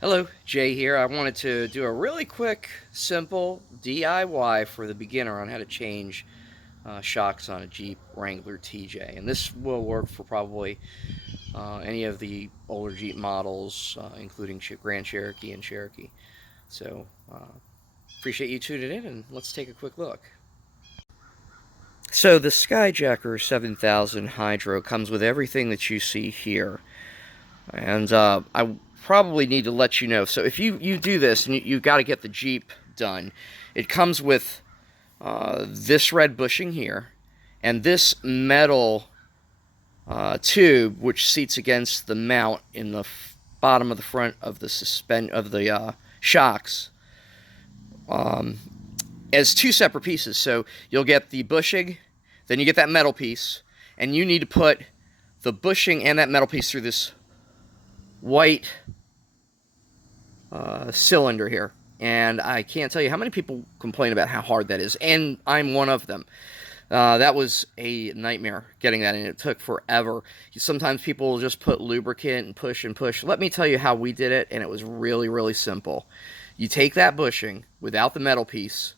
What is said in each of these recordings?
Hello, Jay here. I wanted to do a really quick, simple DIY for the beginner on how to change shocks on a Jeep Wrangler TJ. And this will work for probably any of the older Jeep models, including Grand Cherokee and Cherokee. So, appreciate you tuning in, and let's take a quick look. So, the Skyjacker 7000 Hydro comes with everything that you see here. And I probably need to let you know. So if you do this, and you got to get the Jeep done, it comes with this red bushing here, and this metal tube, which seats against the mount in the bottom of the front of the shocks, as two separate pieces. So you'll get the bushing, then you get that metal piece, and you need to put the bushing and that metal piece through this white cylinder here. And I can't tell you how many people complain about how hard that is, and I'm one of them. That was a nightmare getting that in. It took forever. Sometimes people will just put lubricant and push and push. Let me tell you how we did it, and it was really, really simple. You take that bushing without the metal piece,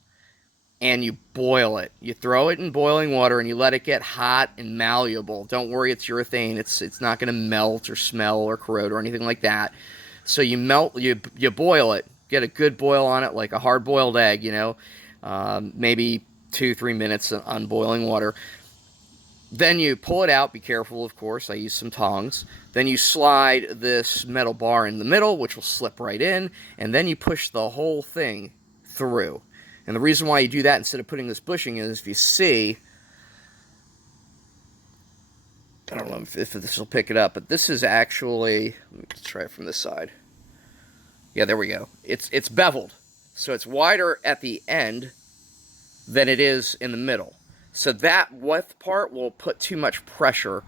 and you boil it. You throw it in boiling water, and you let it get hot and malleable. Don't worry, it's urethane. It's not going to melt or smell or corrode or anything like that. So you boil it. Get a good boil on it, like a hard-boiled egg, maybe 2-3 minutes on boiling water. Then you pull it out. Be careful, of course. I use some tongs. Then you slide this metal bar in the middle, which will slip right in, and then you push the whole thing through. And the reason why you do that instead of putting this bushing is, if you see, I don't know if this will pick it up, but this is actually, let me try it from this side. Yeah, there we go. It's beveled. So it's wider at the end than it is in the middle. So that width part will put too much pressure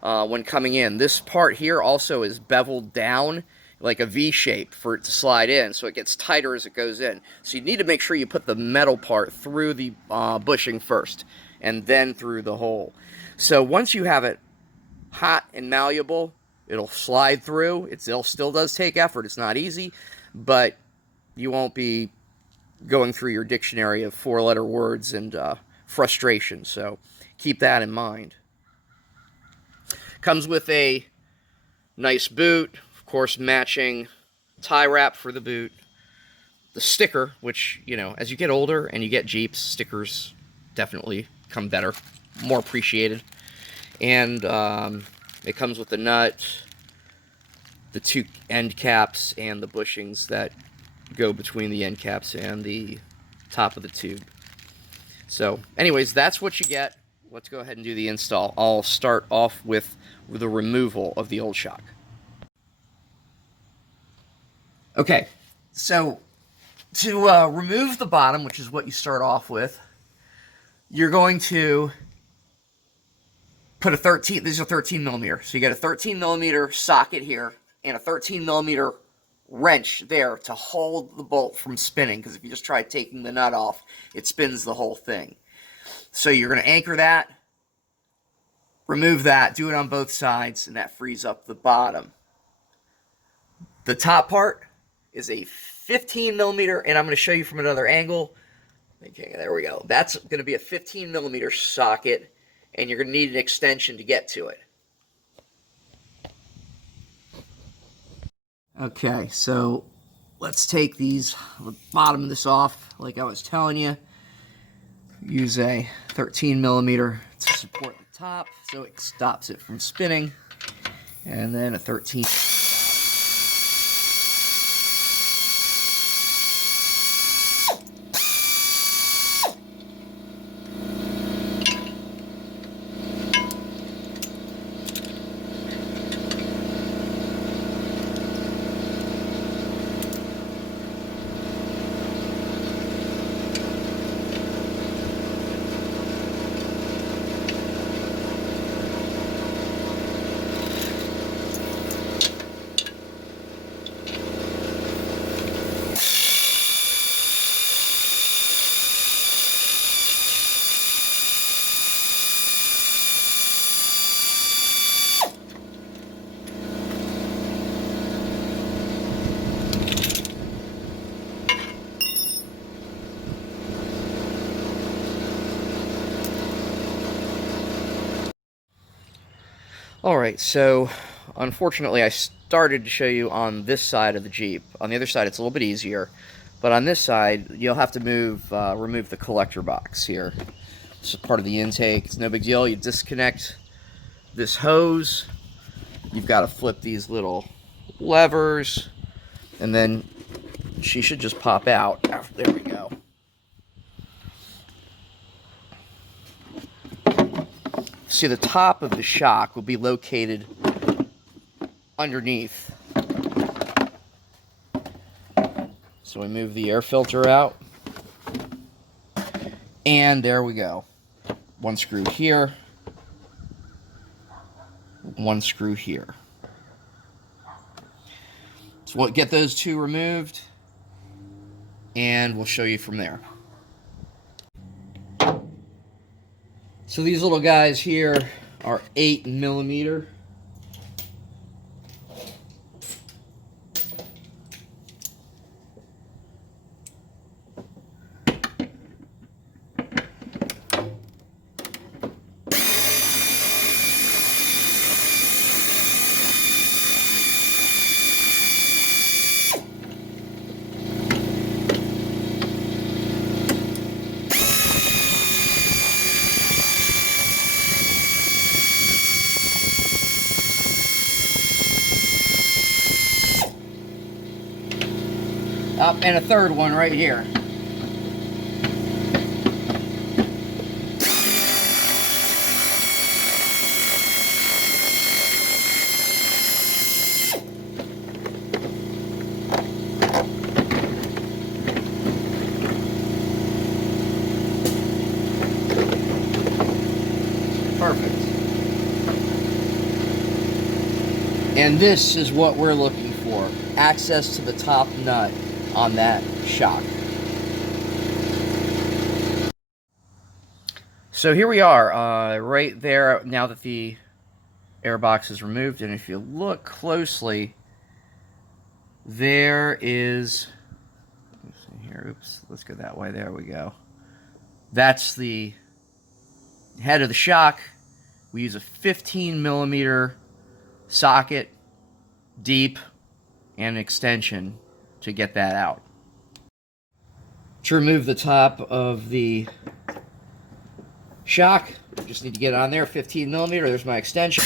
when coming in. This part here also is beveled down like a V shape for it to slide in, so it gets tighter as it goes in. So you need to make sure you put the metal part through the bushing first, and then through the hole. So once you have it hot and malleable, it'll slide through. It still does take effort. It's not easy, but you won't be going through your dictionary of 4-letter words and frustration. So keep that in mind. Comes with a nice boot, of course, matching tie wrap for the boot. The sticker, which, as you get older and you get Jeeps, stickers definitely come better, more appreciated. And it comes with the nut, the 2 end caps, and the bushings that go between the end caps and the top of the tube. So, anyways, that's what you get. Let's go ahead and do the install. I'll start off with the removal of the old shock. Okay, so to remove the bottom, which is what you start off with, you're going to put these are 13 millimeter. So you got a 13 millimeter socket here and a 13 millimeter wrench there to hold the bolt from spinning, because if you just try taking the nut off, it spins the whole thing. So you're going to anchor that, remove that, do it on both sides, and that frees up the bottom. The top part is a 15 millimeter, and I'm going to show you from another angle. Okay, there we go. That's going to be a 15 millimeter socket, and you're going to need an extension to get to it. Okay, so let's take the bottom of this off, like I was telling you. Use a 13 millimeter to support the top, so it stops it from spinning, and then a 13. Alright, so unfortunately I started to show you on this side of the Jeep. On the other side it's a little bit easier, but on this side you'll have to remove the collector box here. This is part of the intake. It's no big deal. You disconnect this hose. You've got to flip these little levers, and then she should just pop out. There we go. See, the top of the shock will be located underneath. So we move the air filter out. And there we go. One screw here. One screw here. So we'll get those two removed, and we'll show you from there. So these little guys here are 8mm. And a third one right here. Perfect. And this is what we're looking for. Access to the top nut on that shock. So here we are, right there, now that the air box is removed, and if you look closely, there is, let's see here, oops, let's go that way, there we go. That's the head of the shock. We use a 15mm socket, deep, and an extension to get that out. To remove the top of the shock, just need to get it on there, 15mm. There's my extension.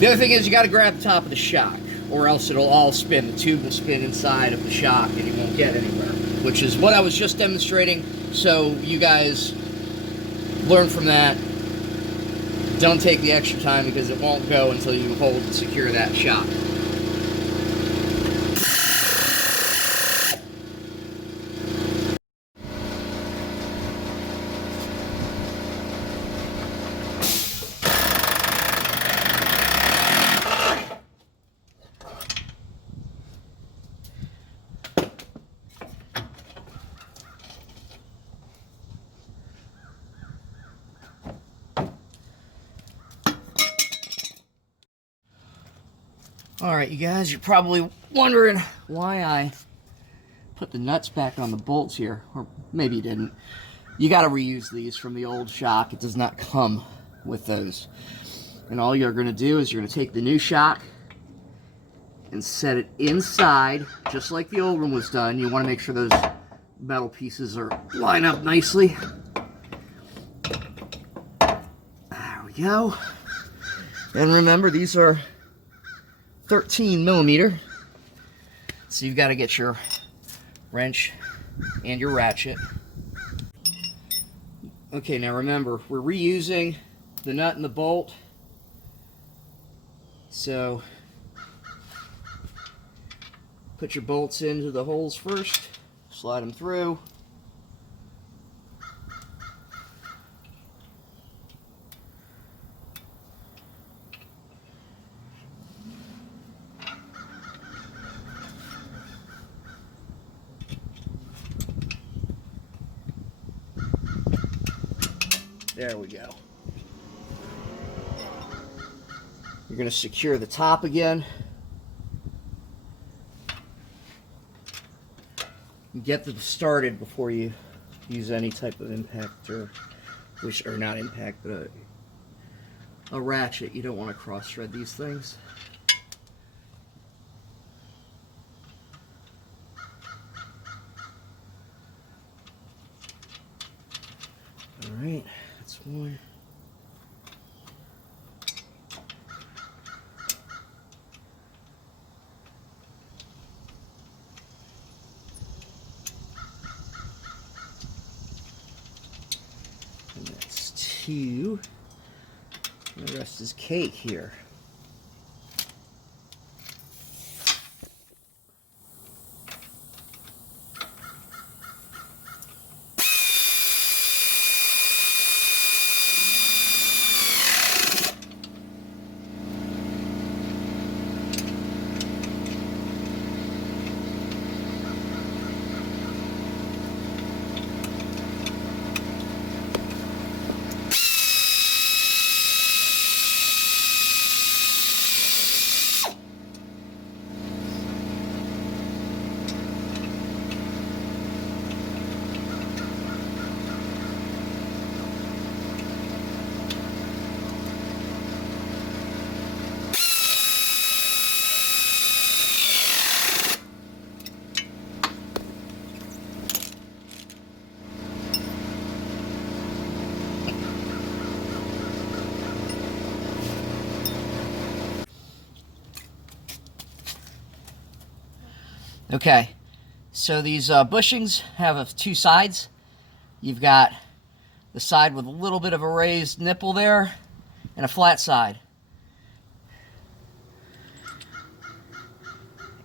The other thing is you got to grab the top of the shock, or else it'll all spin. The tube will spin inside of the shock and you won't get anywhere, which is what I was just demonstrating, so you guys learn from that. Don't take the extra time because it won't go until you hold and secure that shock. Alright, you guys, you're probably wondering why I put the nuts back on the bolts here, or maybe you didn't. You got to reuse these from the old shock. It does not come with those. And all you're going to do is you're going to take the new shock and set it inside, just like the old one was done. You want to make sure those metal pieces are lined up nicely. There we go. And remember, these are 13mm. So you've got to get your wrench and your ratchet. Okay, now remember, we're reusing the nut and the bolt. So put your bolts into the holes first, slide them through. There we go. You're going to secure the top again. Get them started before you use any type of impact or not impact, but a ratchet. You don't want to cross thread these things. All right, that's one. And that's two. And the rest is cake here. Okay, so these bushings have two sides. You've got the side with a little bit of a raised nipple there and a flat side.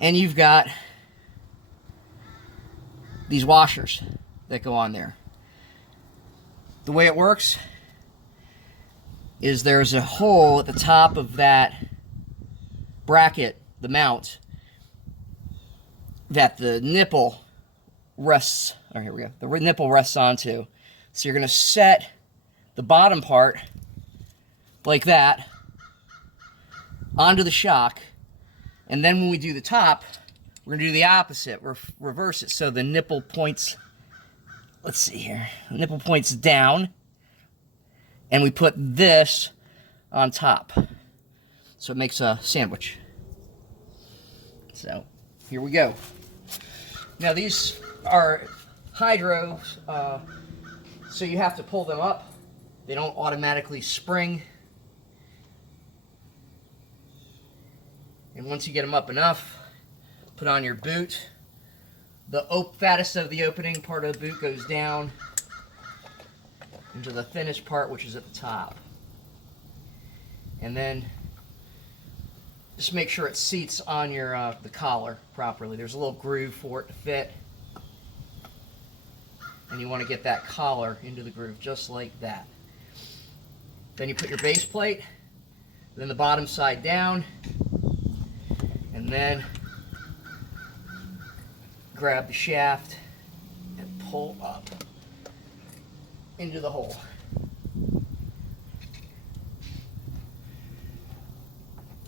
And you've got these washers that go on there. The way it works is there's a hole at the top of that bracket, the mount, that the nipple rests, oh, here we go, the nipple rests onto. So you're going to set the bottom part like that onto the shock, and then when we do the top, we're going to do the opposite. Reverse it so the nipple points, let's see here, the nipple points down, and we put this on top. So it makes a sandwich. So here we go. Now these are hydros, so you have to pull them up. They don't automatically spring. And once you get them up enough, put on your boot. The fattest of the opening part of the boot goes down into the thinnest part, which is at the top. And then just make sure it seats on your the collar properly. There's a little groove for it to fit. And you want to get that collar into the groove just like that. Then you put your base plate, then the bottom side down, and then grab the shaft and pull up into the hole.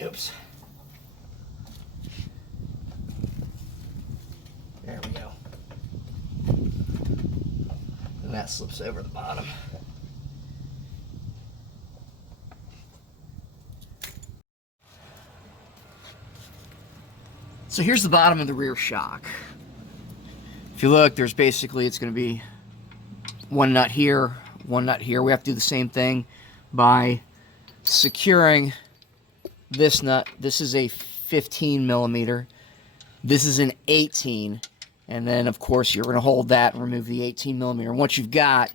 Oops. There we go. And that slips over the bottom. So here's the bottom of the rear shock. If you look, there's basically, it's going to be one nut here, one nut here. We have to do the same thing by securing this nut. This is a 15 millimeter. This is an 18. And then, of course, you're going to hold that and remove the 18 millimeter. And what you've got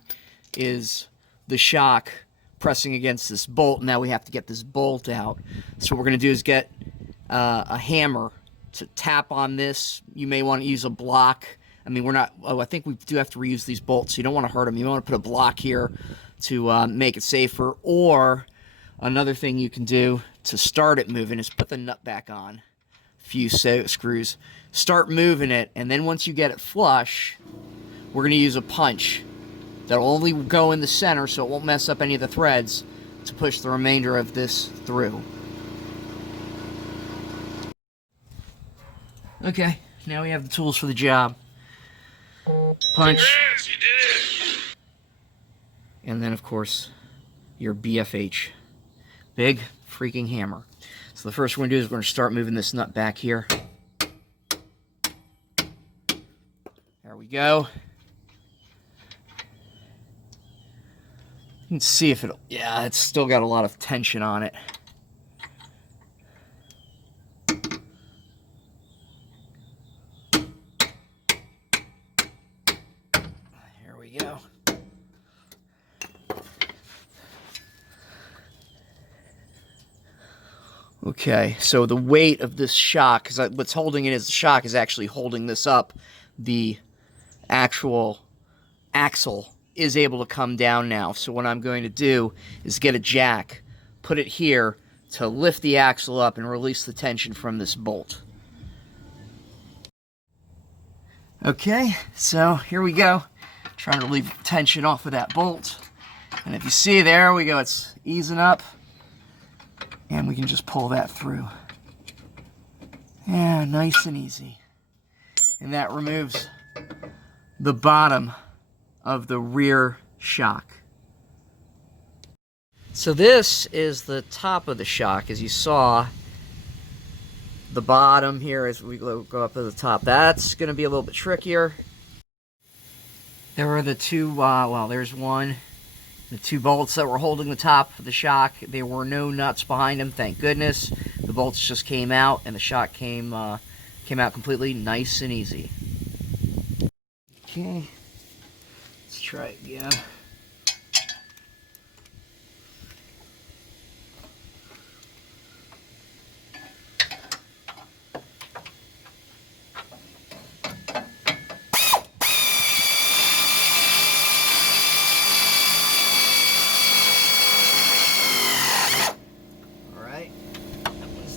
is the shock pressing against this bolt. Now we have to get this bolt out. So what we're going to do is get a hammer to tap on this. You may want to use a block. I mean, we're not, I think we do have to reuse these bolts, so you don't want to hurt them. You want to put a block here to make it safer. Or another thing you can do to start it moving is put the nut back on. A few screws. Start moving it, and then once you get it flush, we're going to use a punch that'll only go in the center so it won't mess up any of the threads, to push the remainder of this through. Okay, now we have the tools for the job. Punch. Yes, you did it. And then, of course, your BFH. Big freaking hammer. So the first we're going to do is we're going to start moving this nut back here. There we go. Let's see if it'll... Yeah, it's still got a lot of tension on it. Here we go. Okay, so the weight of this shock, because what's holding it is the shock is actually holding this up. The actual axle is able to come down now. So what I'm going to do is get a jack, put it here to lift the axle up and release the tension from this bolt. Okay, so here we go. Trying to relieve tension off of that bolt. And if you see, there we go, it's easing up. And we can just pull that through. Yeah, nice and easy. And that removes the bottom of the rear shock. So this is the top of the shock. As you saw, the bottom here as we go up to the top. That's going to be a little bit trickier. There are the two, well, there's one. The two bolts that were holding the top of the shock, there were no nuts behind them, thank goodness. The bolts just came out, and the shock came out completely nice and easy. Okay, let's try it again.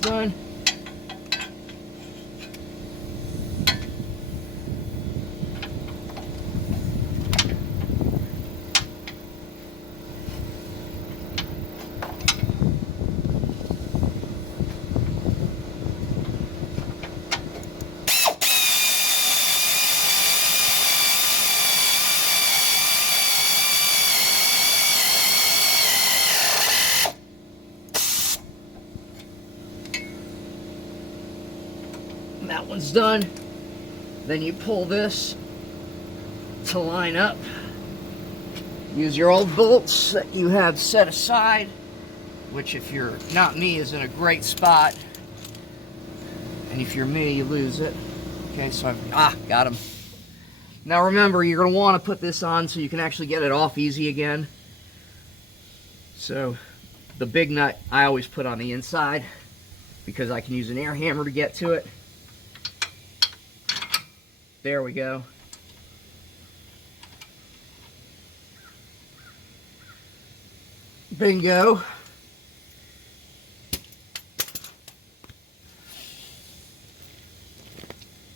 Done. That one's done. Then you pull this to line up. Use your old bolts that you have set aside, which if you're not me is in a great spot. And if you're me, you lose it. Okay, so I've got them. Now remember, you're going to want to put this on so you can actually get it off easy again. So the big nut I always put on the inside because I can use an air hammer to get to it. There we go. Bingo.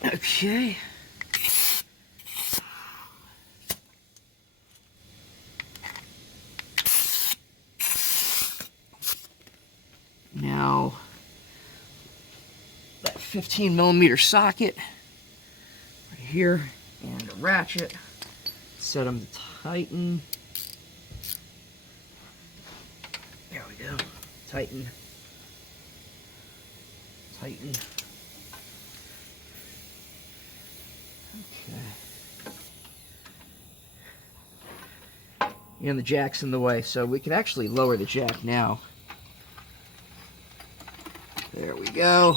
Okay. Now, that 15mm socket right here, and a ratchet. Set them to tighten. There we go. Tighten. Tighten. Okay. And the jack's in the way, so we can actually lower the jack now. There we go.